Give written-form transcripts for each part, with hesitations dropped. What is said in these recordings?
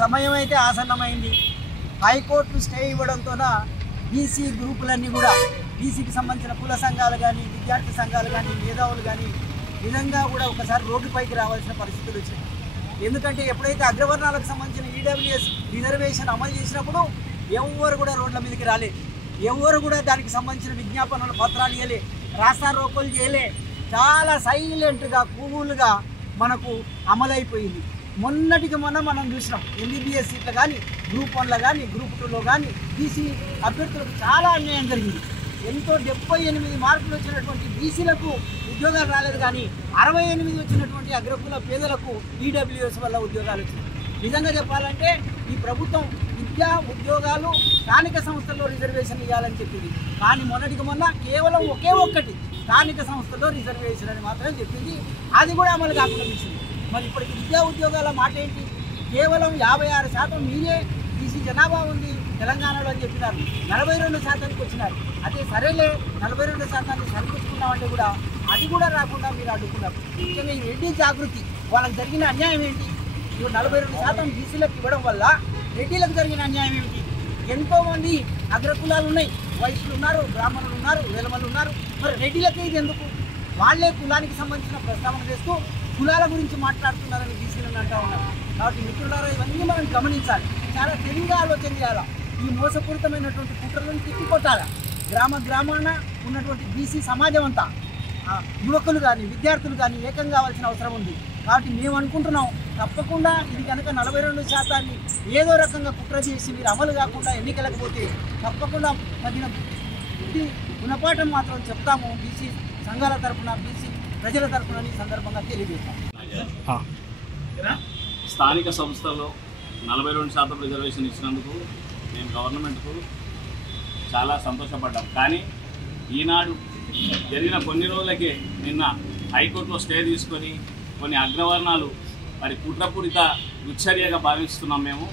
సమయం అయితే ఆసన్నమైంది. హైకోర్టు స్టే ఇవ్వడంతోన బీసీ గ్రూపులన్నీ కూడా బీసీకి సంబంధించిన కుల సంఘాలు కానీ, విద్యార్థి సంఘాలు కానీ, మేధావులు కానీ నిజంగా కూడా ఒకసారి రోడ్డుపైకి రావాల్సిన పరిస్థితులు వచ్చాయి. ఎందుకంటే ఎప్పుడైతే అగ్రవర్ణాలకు సంబంధించిన ఈడబ్ల్యూఎస్ రిజర్వేషన్ అమలు చేసినప్పుడు ఎవరు కూడా రోడ్ల మీదకి రాలే, ఎవరు కూడా దానికి సంబంధించిన విజ్ఞాపనలు పత్రాలు ఇవ్వలే, రాస్తారోకోలు చేయలే. చాలా సైలెంట్గా కూల్గా మనకు అమలైపోయింది. మొన్నటికి మొన్న మనం చూసినాం ఎంబీబీఎస్ సీట్లు కానీ, గ్రూప్ 1లో కానీ, గ్రూప్ 2లో కానీ బీసీ అభ్యర్థులకు చాలా అన్యాయం జరిగింది. ఎంతో 78 మార్కులు వచ్చినటువంటి బీసీలకు ఉద్యోగాలు రాలేదు, కానీ 68 వచ్చినటువంటి అగ్రకుల పేదలకు ఈడబ్ల్యూఎస్ వల్ల ఉద్యోగాలు వచ్చినాయి. నిజంగా చెప్పాలంటే ఈ ప్రభుత్వం విద్యా ఉద్యోగాలు స్థానిక సంస్థల్లో రిజర్వేషన్ ఇవ్వాలని చెప్పింది, కానీ మొన్నటికి మొన్న కేవలం ఒకే ఒక్కటి స్థానిక సంస్థల్లో రిజర్వేషన్ అని మాత్రం చెప్పింది. అది కూడా అమలు కాకుండా చూసింది. మరి ఇప్పటికి విద్యా ఉద్యోగాల మాట ఏంటి? కేవలం 56% మీరే బీసీ జనాభా ఉంది తెలంగాణలో అని చెప్పినారు, 42%కి వచ్చినారు. అదే సరేలే 42% సరిపుచ్చుకున్నామంటే కూడా అది కూడా రాకుండా మీరు అడ్డుకున్నారు. ముఖ్యంగా ఈ రెడ్డి జాగృతి వాళ్ళకి జరిగిన అన్యాయం ఏంటి? 42% బీసీలకు ఇవ్వడం వల్ల రెడ్డిలకు జరిగిన అన్యాయం ఏమిటి? ఎంతోమంది అగ్రకులాలు ఉన్నాయి, వైశ్యులు ఉన్నారు, బ్రాహ్మణులు ఉన్నారు, వేలమలు ఉన్నారు. మరి రెడ్డిలకి ఇది ఎందుకు? వాళ్లే కులానికి సంబంధించిన ప్రస్తావన చేస్తూ కులాల గురించి మాట్లాడుతున్నారని బీసీలను అంటూ ఉన్నారు. కాబట్టి మిత్రులారా, ఇవన్నీ మనం గమనించాలి, చాలా తెలివిగా ఆలోచన చేయాలా. ఈ మోసపూరితమైనటువంటి కుట్రలను తిప్పికొట్టాలా. గ్రామాన ఉన్నటువంటి బీసీ సమాజం అంతా, యువకులు కానీ, విద్యార్థులు కానీ ఏకం కావాల్సిన అవసరం ఉంది. కాబట్టి మేము అనుకుంటున్నాం, తప్పకుండా ఇది కనుక 42% ఏదో రకంగా కుట్ర చేసి మీరు అమలు కాకుండా ఎన్నికలకు పోతే తప్పకుండా తగిన బుద్ధి గుణపాఠం మాత్రం చెప్తాము బీసీ సంఘాల తరఫున, బీసీ ప్రజల తరఫున ఈ సందర్భంగా తెలియజేస్తాం. స్థానిక సంస్థల్లో 42% రిజర్వేషన్ ఇచ్చినందుకు మేము గవర్నమెంట్కు చాలా సంతోషపడ్డాం. కానీ ఈనాడు జరిగిన కొన్ని రోజులకే నిన్న హైకోర్టులో స్టే తీసుకొని కొన్ని అగ్రవర్ణాలు మరి కుట్రపూరిత దుశ్చర్యగా భావిస్తున్నాం. మేము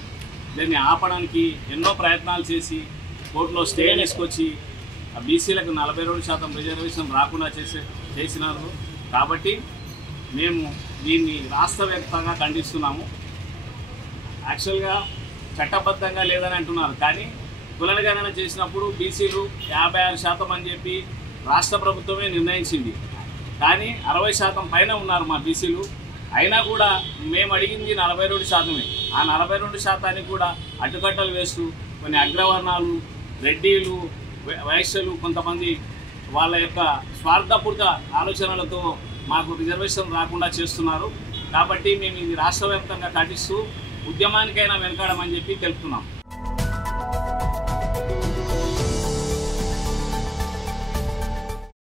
దీన్ని ఆపడానికి ఎన్నో ప్రయత్నాలు చేసి కోర్టులో స్టే తీసుకొచ్చి బీసీలకు 42% రిజర్వేషన్ రాకుండా చేసినారు. కాబట్టి మేము దీన్ని రాష్ట్ర వ్యాప్తంగా ఖండిస్తున్నాము. యాక్చువల్గా చట్టబద్ధంగా లేదని అంటున్నారు, కానీ కులగణన చేసినప్పుడు బీసీలు 56% అని చెప్పి రాష్ట్ర ప్రభుత్వమే నిర్ణయించింది. కానీ 60% పైన ఉన్నారు మా బీసీలు. అయినా కూడా మేము అడిగింది 42%. ఆ 42% కూడా అడ్డుకట్టలు వేస్తూ కొన్ని అగ్రవర్ణాలు, రెడ్డిలు, వైశ్యులు కొంతమంది వాళ్ళ యొక్క స్వార్థపూరిత ఆలోచనలతో మాకు రిజర్వేషన్ రాకుండా చేస్తున్నారు. కాబట్టి మేము ఇది రాష్ట్ర వ్యాప్తంగా ఖండిస్తూ ఉద్యమానికైనా వెనకాడమని చెప్పి తెలుపుతున్నాం.